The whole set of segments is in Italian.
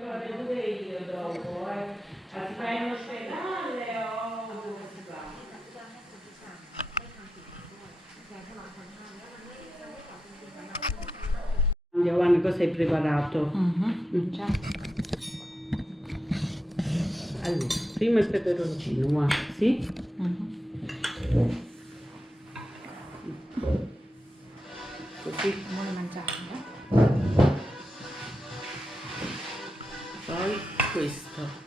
fare pure io dopo, ti fai in ospedale o dove si va? Giovanni, cosa hai preparato? Già. Allora, prima il peperoncino, guarda, sì? Così. Vuoi mangiare? Poi questo.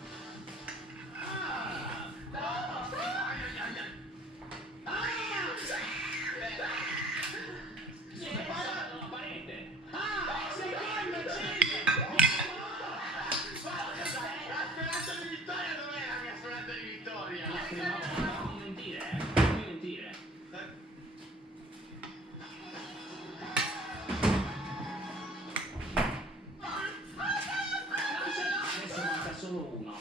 Solo uno,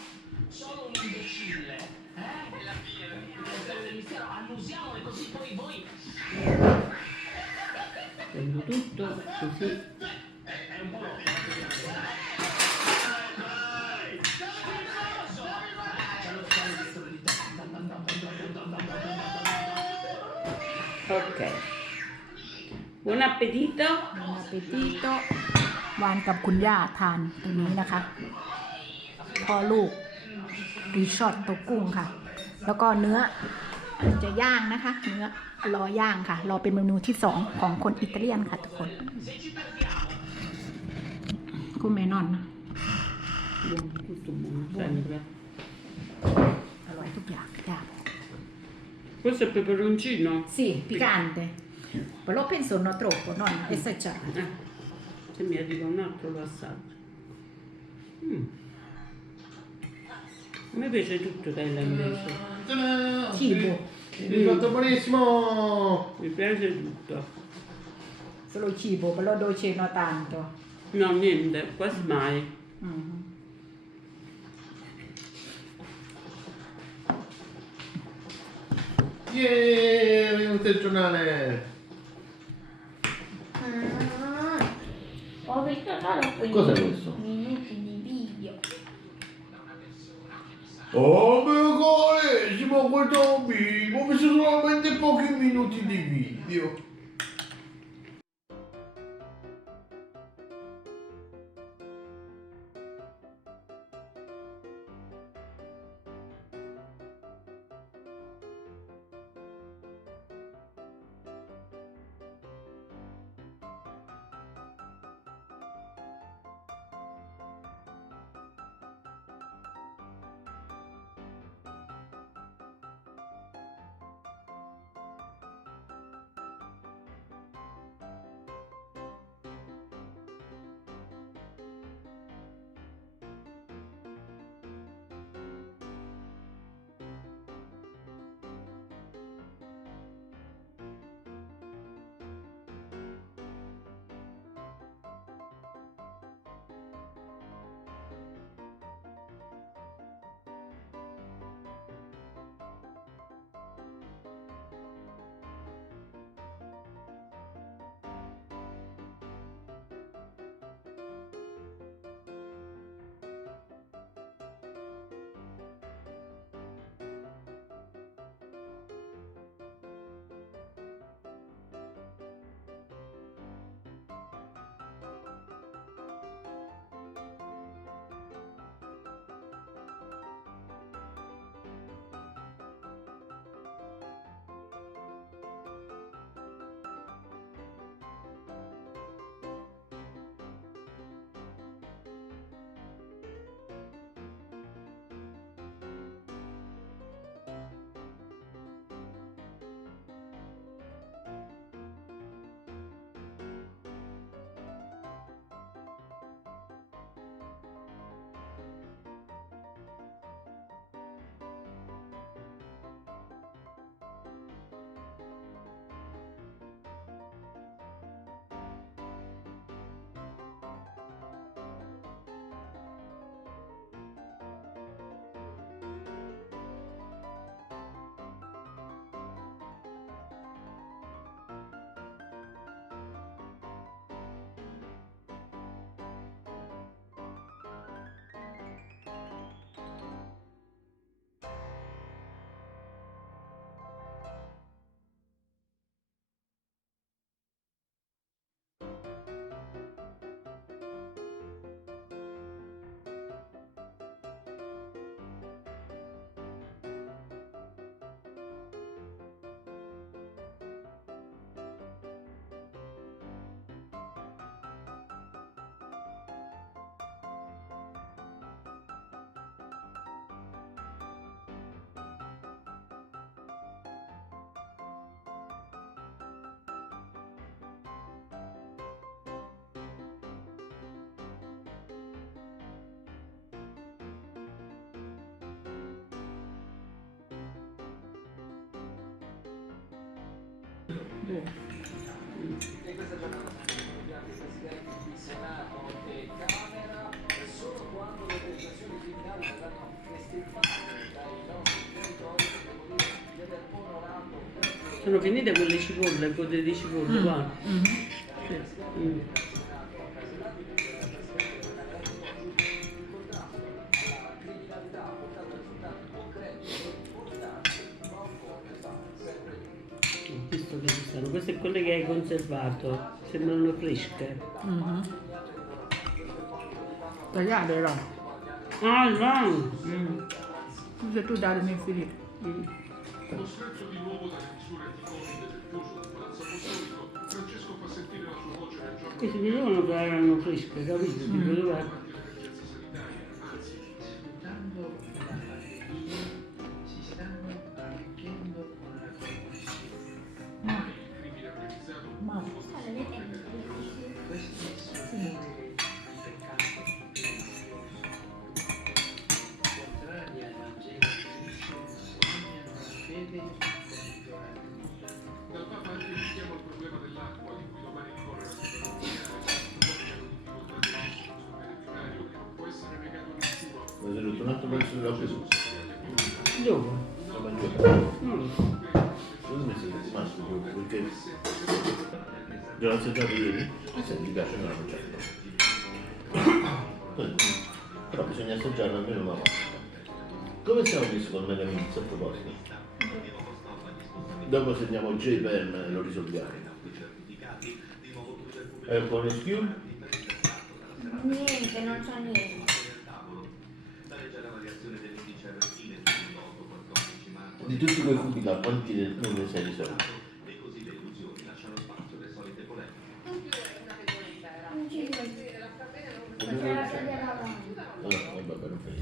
solo un imbecille, la fine, del mistero, annusiamole così poi voi... Prendo tutto così. È un po' Ok. Buon appetito. Buon appetito วานกับคุณย่าทานตรงนี้นะคะพ่อลูกรีสอร์ทตัวกุ้งค่ะแล้วก็เนื้อจะย่างนะคะเนื้อรอย่างค่ะรอเป็นเมนูที่2ของคนอิตาเลียนค่ะทุกคนกุ้งเมนอนนะ Buon tutto buono, sempre. อร่อยทุกอย่างย่า Questo è peperoncino? Sì, piccante. Però penso non troppo, non esagerato. Se mi arriva un altro lo assaggio. A me piace tutto Thailand invece. Cibo. Hai fatto buonissimo! Mi piace tutto. Solo cibo, però dolce non tanto. No, niente, quasi mai. Yeah, venuto il giornale! Ho visto solo 15 Cos'è questo? minuti di video. Oh mio carissimo, questo è un bimbo, ho visto solamente pochi minuti di video. Sono finite quelle cipolle, il potere di cipolle qua. Sì. Visto che ci stanno, queste quelle che hai conservato, sembrano fresche. Tagliate là. Ah, no! Se tu dai mi finire. Costretto di nuovo dalle misure anticovid del chiuso del palazzo apostolico, Francesco fa sentire la sua voce nel giorno Questi si vedevano che erano fresche, capito? Tipo dov'è? dell'emergenza sanitaria, anzi, Sfruttando la pandemia si stanno arricchendo con la corruzione. il crimine organizzato dimostra Sale le tende. Questi sono i peccati mafiosi, contrari al Vangelo di Cristo, segnano la fede contro la religione. dal Papa anche il richiamo al problema dell'acqua, di cui domani ricorre la peregrinario che non può essere negato a nessuno. Ma se l'ho tornato verso la preso. Dove? La mangiata. Non lo so. Secondo me siete rimasto proprio perché già l'ho assaggiato ieri e se mi piace non la mangiata. Però bisogna assaggiarla almeno una volta. Come siamo messi con il megamix a proposito? Dopo se andiamo J per lo risolviamo. E con il più? Niente, non c'è niente. Di tutti quei cubi là, quanti non ne sei risolti? Non ci vedo. C'è la sedia davanti. Vabbè, non fai.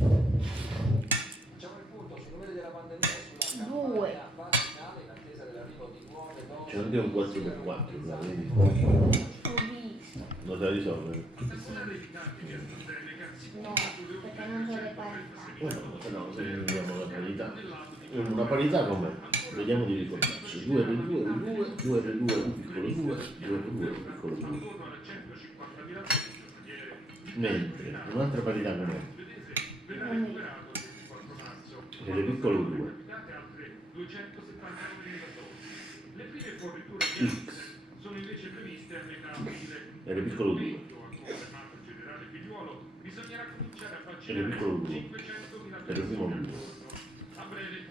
Due. C'è anche un 4x4, là, vedi? Ho visto. Lo sai risolvere? No, perché non c'ho le parità. No, se vediamo la parità. Una parità com'è? Vediamo di ricordarci. 2 per 2 è 2, 2 per 2 è un piccolo 2, 2 per 2 è un piccolo 2. Mentre un'altra parità com'è? È il piccolo 2. X è il piccolo 2. È il piccolo 2. È il primo 2.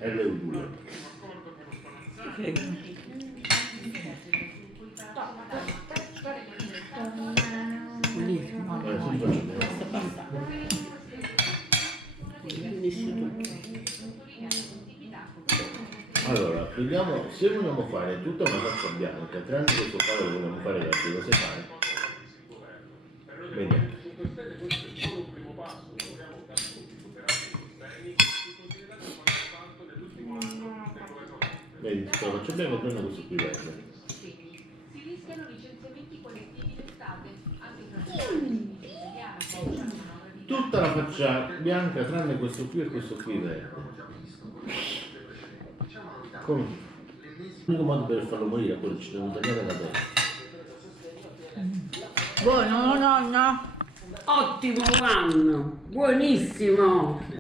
L2. Lì, no, Sì, faccio bene. Finisci tutto. Allora, vediamo se vogliamo fare tutta una salsa bianca, tranne questo qua lo vogliamo fare da altre cose fare. Vediamo. Vedi, se lo faccio bene prendo questo qui verde. Si rischiano licenziamenti collettivi d'estate, anche tra italiana, Tutta la faccia bianca tranne questo qui e questo qui verde. Come? L'unico modo per farlo morire è quello che ci devo tagliare la testa. buono, nonna. Ottimo Juan, buonissimo!